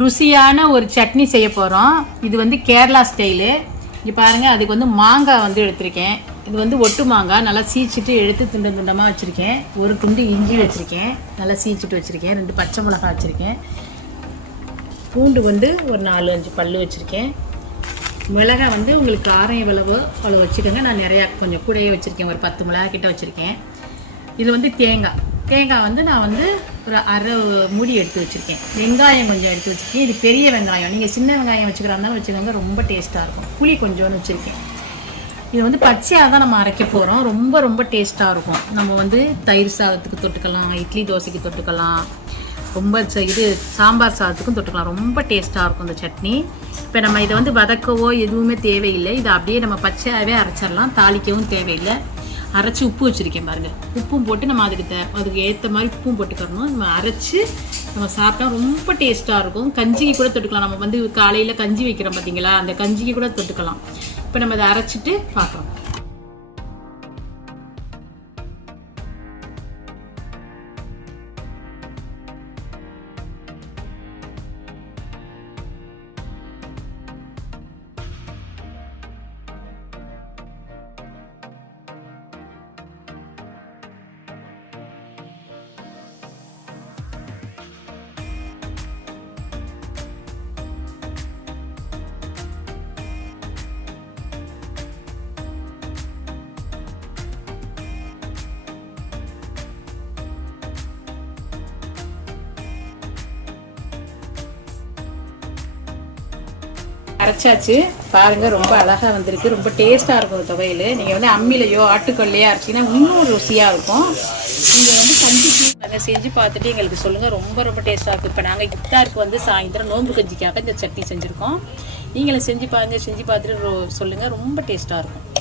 ருசியான ஒரு சட்னி செய்ய போகிறோம் இது வந்து கேரளா ஸ்டைலு. இங்கே பாருங்கள் அதுக்கு வந்து மாங்காய் வந்து எடுத்திருக்கேன். இது வந்து ஒட்டு மாங்காய் நல்லா சீச்சிட்டு எடுத்து துண்டு துண்டமாக வச்சுருக்கேன். ஒரு துண்டு இஞ்சி வச்சுருக்கேன். நல்லா சீச்சிட்டு வச்சுருக்கேன். ரெண்டு பச்சை மிளகாய் வச்சுருக்கேன். பூண்டு வந்து ஒரு நாலு அஞ்சு பல்லு வச்சுருக்கேன். மிளகாய் வந்து உங்களுக்கு காரம் எவ்வளவோ அவ்வளோ வச்சுக்கோங்க. நான் நிறையா கொஞ்சம் கூடையே வச்சுருக்கேன். ஒரு பத்து மிளகாய் கிட்ட வச்சுருக்கேன். இது வந்து தேங்காய். தேங்காய் வந்து நான் வந்து ஒரு அரை மூடி எடுத்து வச்சுருக்கேன். வெங்காயம் கொஞ்சம் எடுத்து வச்சுருக்கேன். இது பெரிய வெங்காயம். நீங்கள் சின்ன வெங்காயம் வச்சுக்கிறா வச்சுக்கோங்க ரொம்ப டேஸ்ட்டாக இருக்கும். புளி கொஞ்சோன்னு வச்சுருக்கேன். இது வந்து பச்சையாக தான் நம்ம அரைக்க போகிறோம் ரொம்ப ரொம்ப டேஸ்ட்டாக இருக்கும். நம்ம வந்து தயிர் சாதத்துக்கு தொட்டுக்கலாம் இட்லி தோசைக்கு தொட்டுக்கலாம். ரொம்ப ச- இது சாம்பார் சாதத்துக்கும் தொட்டுக்கலாம். ரொம்ப டேஸ்ட்டாக இருக்கும் இந்த சட்னி. இப்போ நம்ம இதை வந்து வதக்கவோ எதுவுமே தேவையில்லை. இதை அப்படியே நம்ம பச்சையாகவே அரைச்சிடலாம். தாளிக்கவும் தேவையில்லை. அரைச்சி உப்பு வச்சுருக்கேன் பாருங்கள் உப்பும் போட்டு நம்ம அதுக்கு த அதுக்கு ஏற்ற மாதிரி உப்பும் போட்டுக்கிறணும் நம்ம அரைச்சி நம்ம சாப்பிட்டா ரொம்ப டேஸ்ட்டாக இருக்கும். கஞ்சிக்கு கூட தொட்டுக்கலாம். நம்ம வந்து காலையில் கஞ்சி வைக்கிறோம் பார்த்தீங்களா அந்த கஞ்சிக்கு கூட தொட்டுக்கலாம். இப்போ நம்ம அதை அரைச்சிட்டு பார்க்குறோம் அரைச்சாச்சு. பாருங்க ரொம்ப அழகா வந்திருக்கு. ரொம்ப டேஸ்டா இருக்கும் துவையில் துவையல். நீங்க வந்து அம்மிலையோ ஆட்டுக்கல்லையோ அரைச்சிங்கன்னா இன்னும் ருசியா இருக்கும். நீங்க வந்து கஞ்சிக்கு அதை செஞ்சு பார்த்துட்டு எங்களுக்கு சொல்லுங்க. ரொம்ப ரொம்ப டேஸ்டா இருக்கும். இப்போ நாங்கள் இஃப்தாருக்கு வந்து சாயந்தரம் நோன்பு கஞ்சிக்காக இந்த சட்னி செஞ்சுருக்கோம். நீங்களும் செஞ்சு பாருங்க. செஞ்சு பார்த்துட்டு ரொ- சொல்லுங்க. ரொம்ப டேஸ்டா இருக்கும்.